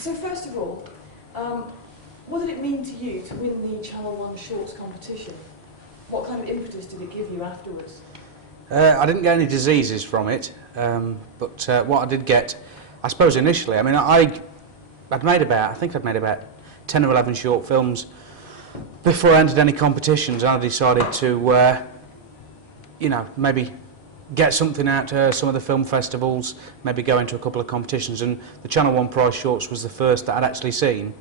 So first of all, what did it mean to you to win the Channel 1 Shorts competition? What kind of impetus did it give you afterwards? I didn't get any diseases from it, but what I did get, I suppose initially, I mean, I think I'd made about 10 or 11 short films before I entered any competitions. I decided to, maybe get something out to some of the film festivals, maybe go into a couple of competitions, and the Channel 1 Prize Shorts was the first that I'd actually seen.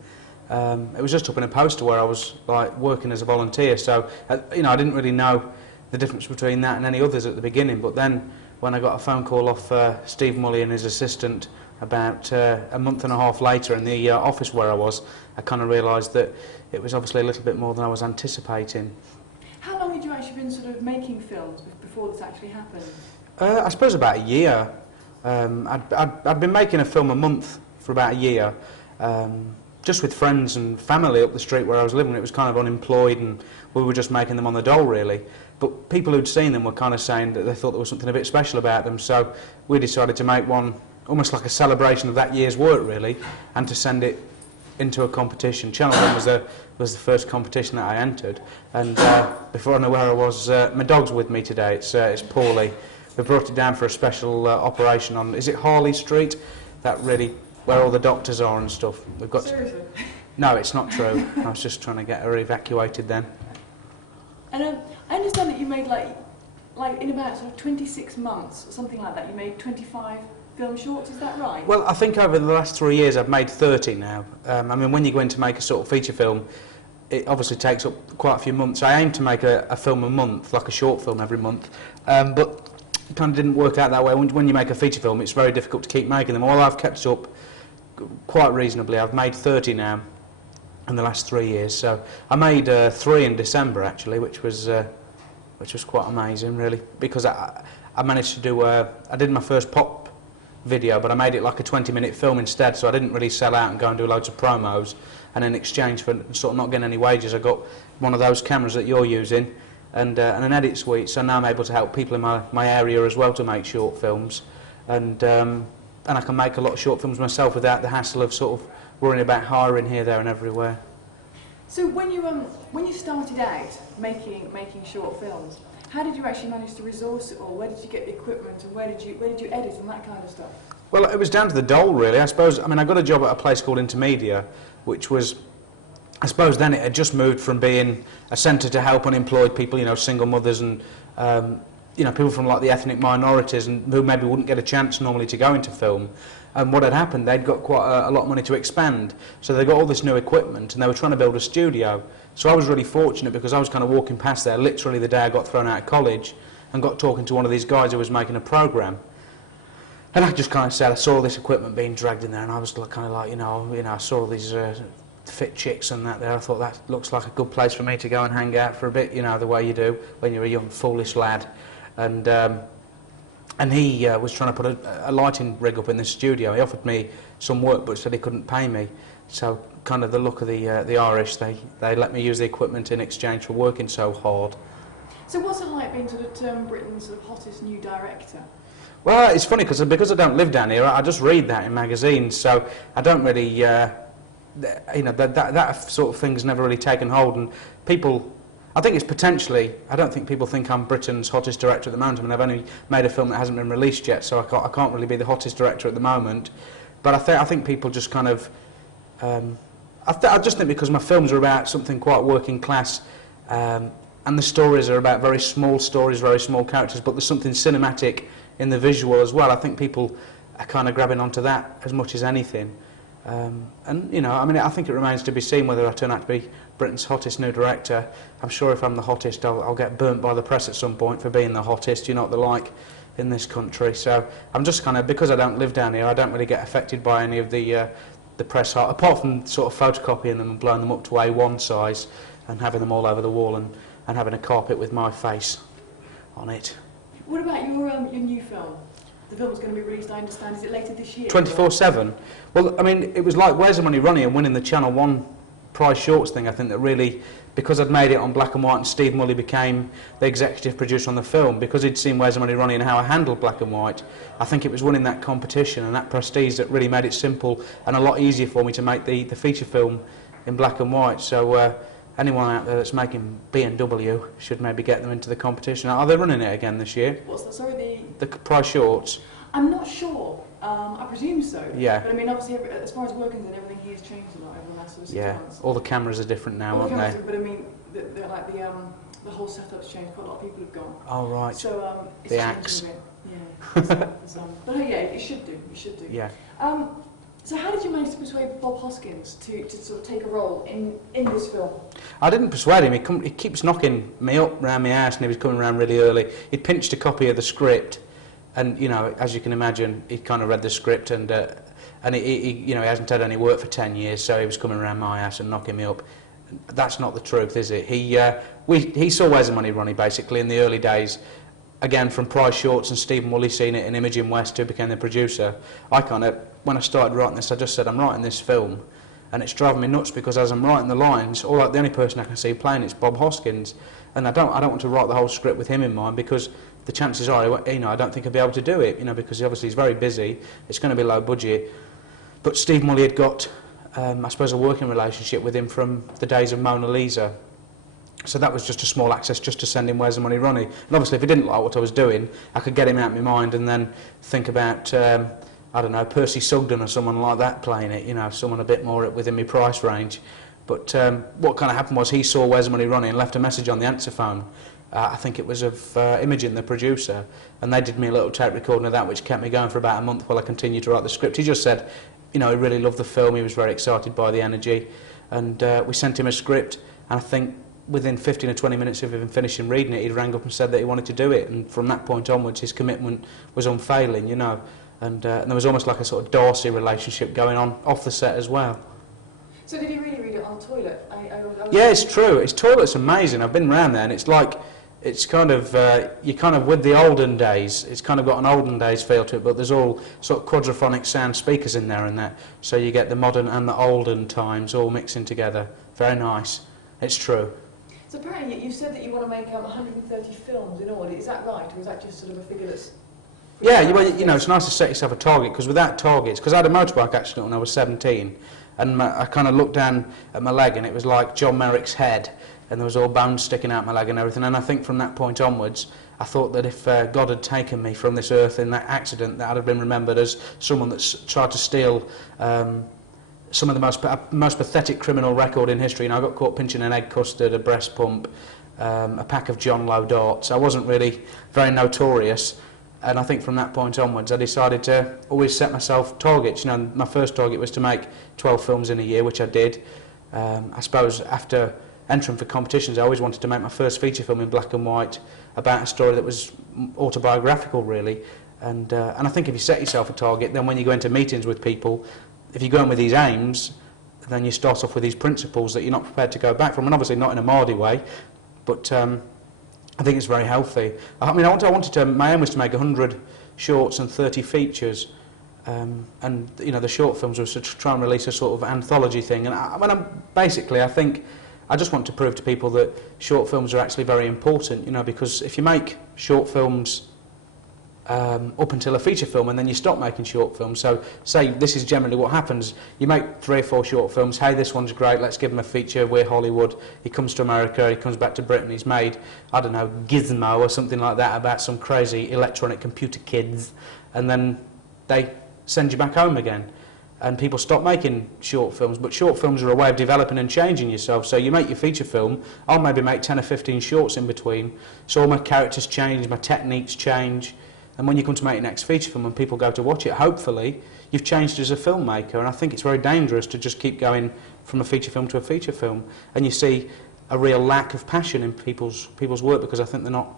It was just up in a poster where I was like working as a volunteer, so I didn't really know the difference between that and any others at the beginning. But then when I got a phone call off Steve Mully and his assistant about a month and a half later in the office where I was, I kind of realised that it was obviously a little bit more than I was anticipating. How long had you actually been sort of making films before this actually happened? I suppose about a year. I'd been making a film a month for about a year, just with friends and family up the street where I was living. It was kind of unemployed and we were just making them on the dole really. But people who'd seen them were kind of saying that they thought there was something a bit special about them, so we decided to make one almost like a celebration of that year's work really, and to send it into a competition. Channel 1 was the first competition that I entered, and before I knew where I was, my dog's with me today. It's Paulie. We brought it down for a special operation on, is it Harley Street? That really, where all the doctors are and stuff. We've got. Seriously? No, it's not true. I was just trying to get her evacuated then. And I understand that you made like in about sort of 26 months or something like that, you made 25 film shorts, is that right? Well, I think over the last 3 years I've made 30 now. I mean, when you go in to make a sort of feature film, it obviously takes up quite a few months. I aim to make a film a month, like a short film every month, but it kind of didn't work out that way. When you make a feature film, it's very difficult to keep making them. Well, I've kept up quite reasonably. I've made 30 now in the last 3 years. So I made 3 in December actually, which was quite amazing really, because I managed to do I did my first pop video, but I made it like a 20-minute film instead, so I didn't really sell out and go and do loads of promos, and in exchange for sort of not getting any wages, I got one of those cameras that you're using and an edit suite, so now I'm able to help people in my area as well to make short films, and I can make a lot of short films myself without the hassle of sort of worrying about hiring here, there and everywhere. So when you started out making short films, how did you actually manage to resource it all? Where did you get the equipment, and where did you edit and that kind of stuff? Well, it was down to the dole really, I suppose. I mean, I got a job at a place called Intermedia, which was, I suppose then it had just moved from being a centre to help unemployed people, single mothers and people from like the ethnic minorities and who maybe wouldn't get a chance normally to go into film. And what had happened, they'd got quite a lot of money to expand, so they got all this new equipment and they were trying to build a studio. So I was really fortunate because I was kind of walking past there literally the day I got thrown out of college and got talking to one of these guys who was making a programme. And I just kind of said, I saw all this equipment being dragged in there, and I was kind of like, I saw all these fit chicks and that there. I thought that looks like a good place for me to go and hang out for a bit, the way you do when you're a young, foolish lad. And he was trying to put a lighting rig up in the studio. He offered me some work, but said he couldn't pay me. So kind of the look of the Irish, they let me use the equipment in exchange for working so hard. So what's it like being sort of termed Britain's sort of hottest new director? Well, it's funny because I don't live down here. I just read that in magazines, so I don't really, that sort of thing's never really taken hold. And people, I think it's potentially, I don't think people think I'm Britain's hottest director at the moment. I mean, I've only made a film that hasn't been released yet, so I can't really be the hottest director at the moment. But I think people just kind of, I just think because my films are about something quite working class, and the stories are about very small stories, very small characters, but there's something cinematic in the visual as well. I think people are kind of grabbing onto that as much as anything. I think it remains to be seen whether I turn out to be Britain's hottest new director. I'm sure if I'm the hottest, I'll get burnt by the press at some point for being the hottest. You know what they're like in this country. So I'm just kind of, because I don't live down here, I don't really get affected by any of the press art, apart from sort of photocopying them and blowing them up to A1 size and having them all over the wall and having a carpet with my face on it. What about your new film? The film's going to be released, I understand. Is it later this year? 24/7. Well, I mean, it was like Where's the Money Ronnie and winning the Channel 1 prize shorts thing, I think, that really, because I'd made it on black and white and Steve Mully became the executive producer on the film, because he'd seen Where's the Money Ronnie and how I handled black and white, I think it was winning that competition and that prestige that really made it simple and a lot easier for me to make the feature film in black and white. So anyone out there that's making B&W should maybe get them into the competition. Are they running it again this year? What's that? Sorry, the prize shorts? I'm not sure. I presume so. Yeah. But I mean, obviously, as far as working and everything, he has changed a lot over the last sort of 6 months. All the cameras are different now, aren't they? But I mean, the whole setup's changed. Quite a lot of people have gone. Oh, right. So it's the changing axe. a bit. Yeah. But yeah, it should do. It should do. Yeah. So how did you manage to persuade Bob Hoskins to sort of take a role in this film? I didn't persuade him. He keeps knocking me up round my house, and he was coming around really early. He'd pinched a copy of the script, and you know, as you can imagine, he'd kind of read the script, and he hasn't had any work for 10 years, so he was coming around my house and knocking me up. That's not the truth, is it? He saw Where's the Money Ronnie basically in the early days. Again, from Prize Shorts and Stephen Woolley seeing it in Imogen West, who became the producer. When I started writing this, I just said, I'm writing this film, and it's driving me nuts because as I'm writing the lines, the only person I can see playing it's Bob Hoskins, and I don't want to write the whole script with him in mind, because the chances are, I don't think I'll be able to do it, because obviously he's very busy. It's going to be low budget, but Steve Woolley had got, I suppose, a working relationship with him from the days of Mona Lisa. So that was just a small access just to send him Where's the Money Ronnie. And obviously if he didn't like what I was doing, I could get him out of my mind and then think about, I don't know, Percy Sugden or someone like that playing it, someone a bit more within my price range. But what kind of happened was he saw Where's the Money Ronnie and left a message on the answer phone. I think it was of Imogen, the producer, and they did me a little tape recording of that, which kept me going for about a month while I continued to write the script. He just said, he really loved the film, he was very excited by the energy, and we sent him a script, and I think within 15 or 20 minutes of him finishing reading it, he rang up and said that he wanted to do it, and from that point onwards his commitment was unfailing, and there was almost like a sort of Darcy relationship going on off the set as well. So did he really read it on the toilet? Yeah, it's true. His toilet's amazing. I've been round there, and it's kind of you're kind of with the olden days. It's kind of got an olden days feel to it, but there's all sort of quadraphonic sound speakers in there and that, so you get the modern and the olden times all mixing together. Very nice. It's true. So apparently you said that you want to make 130 films in all. Is that right, or is that just sort of a figure that's... Yeah, it's nice to set yourself a target, because without targets, because I had a motorbike accident when I was 17, and I kind of looked down at my leg and it was like John Merrick's head, and there was all bones sticking out my leg and everything, and I think from that point onwards I thought that if God had taken me from this earth in that accident, that I'd have been remembered as someone that's tried to steal some of the most pathetic criminal record in history. I got caught pinching an egg custard, a breast pump, a pack of John Lowe darts. I wasn't really very notorious, and I think from that point onwards I decided to always set myself targets. My first target was to make 12 films in a year, which I did. I suppose after entering for competitions I always wanted to make my first feature film in black and white about a story that was autobiographical, really. And I think if you set yourself a target, then when you go into meetings with people, if you go in with these aims, then you start off with these principles that you're not prepared to go back from, and obviously not in a Mardy way, but I think it's very healthy. I mean, my aim was to make 100 shorts and 30 features, and the short films was to try and release a sort of anthology thing, and I think I just want to prove to people that short films are actually very important, because if you make short films up until a feature film and then you stop making short films, so say this is generally what happens, you make 3 or 4 short films, hey, this one's great, let's give him a feature, we're Hollywood, he comes to America, he comes back to Britain, he's made, I don't know, Gizmo or something like that about some crazy electronic computer kids, and then they send you back home again, and people stop making short films. But short films are a way of developing and changing yourself. So you make your feature film, I'll maybe make 10 or 15 shorts in between, so all my characters change, my techniques change. And when you come to make your next feature film and people go to watch it, hopefully you've changed as a filmmaker. And I think it's very dangerous to just keep going from a feature film to a feature film. And you see a real lack of passion in people's work, because I think they're not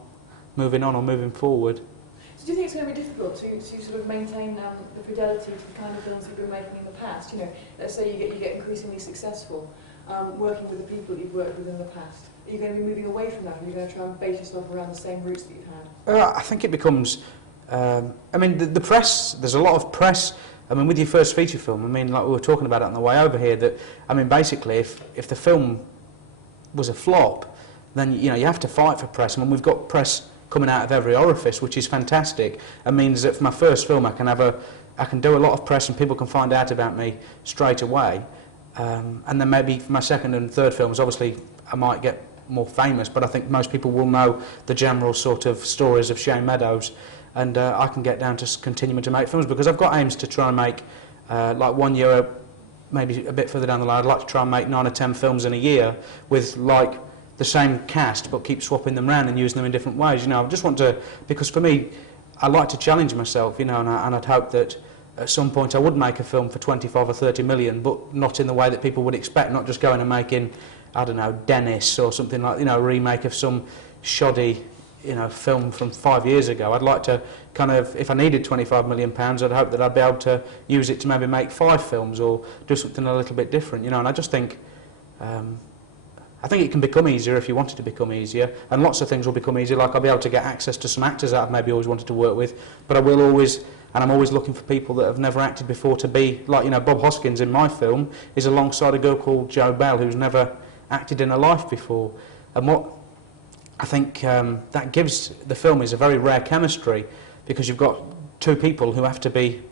moving on or moving forward. So do you think it's going to be difficult to sort of maintain the fidelity to the kind of films you've been making in the past? Let's say you get increasingly successful working with the people you've worked with in the past. Are you going to be moving away from that, or are you going to try and base yourself around the same roots that you've had? I think it becomes... the press, there's a lot of press I mean, with your first feature film, I mean, like we were talking about it on the way over here, that, I mean, basically, if the film was a flop, then, you know, you have to fight for press. I mean, we've got press coming out of every orifice, which is fantastic. It means that for my first film, I can do a lot of press and people can find out about me straight away. And then maybe for my second and third films, obviously, I might get more famous, but I think most people will know the general sort of stories of Shane Meadows, and I can get down to continuing to make films, because I've got aims to try and make, like 1 year, maybe a bit further down the line, I'd like to try and make 9 or 10 films in a year with like the same cast, but keep swapping them around and using them in different ways. You know, I just want to, because for me, I like to challenge myself, you know, and I'd hope that at some point I would make a film for 25 or 30 million, but not in the way that people would expect, not just going and making, I don't know, Dennis or something like, you know, a remake of some shoddy, you know, film from 5 years ago. I'd like to kind of, if I needed £25 million, I'd hope that I'd be able to use it to maybe make 5 films or do something a little bit different, you know, and I just think, I think it can become easier if you want it to become easier, and lots of things will become easier, like I'll be able to get access to some actors that I've maybe always wanted to work with, but I will always, and I'm always looking for people that have never acted before to be, like, you know, Bob Hoskins in my film is alongside a girl called Jo Bell who's never acted in her life before, and what I think that gives the film is a very rare chemistry, because you've got two people who have to be,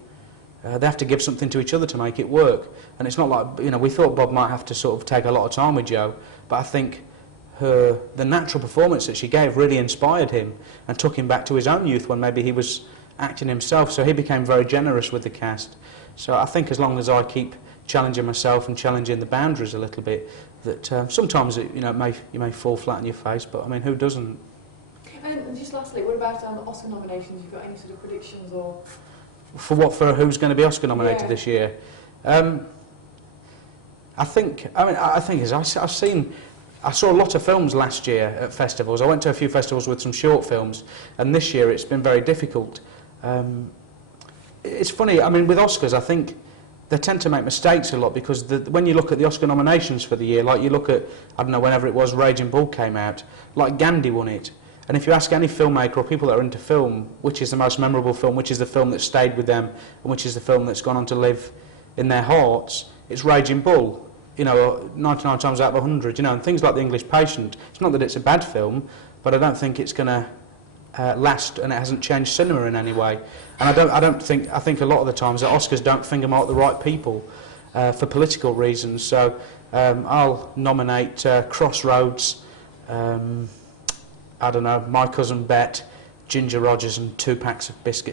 they have to give something to each other to make it work. And it's not like, you know, we thought Bob might have to sort of take a lot of time with Jo, but I think the natural performance that she gave really inspired him and took him back to his own youth when maybe he was acting himself, so he became very generous with the cast. So I think as long as I keep challenging myself and challenging the boundaries a little bit, that sometimes it, you know, you may fall flat on your face, but I mean, who doesn't? And just lastly, what about Oscar nominations? You've got any sort of predictions or? For what? For who's going to be Oscar nominated this year? I think I saw a lot of films last year at festivals. I went to a few festivals with some short films, and this year it's been very difficult. It's funny, I mean, with Oscars, I think they tend to make mistakes a lot, because when you look at the Oscar nominations for the year, like you look at, I don't know, whenever it was Raging Bull came out, like Gandhi won it. And if you ask any filmmaker or people that are into film, which is the most memorable film, which is the film that stayed with them, and which is the film that's gone on to live in their hearts, it's Raging Bull, you know, 99 times out of 100, you know, and things like The English Patient. It's not that it's a bad film, but I don't think it's going to last, and it hasn't changed cinema in any way. And I think a lot of the times the Oscars don't finger mark the right people for political reasons. So I'll nominate Crossroads, I don't know, My Cousin Bet, Ginger Rogers, and 2 packs of biscuits.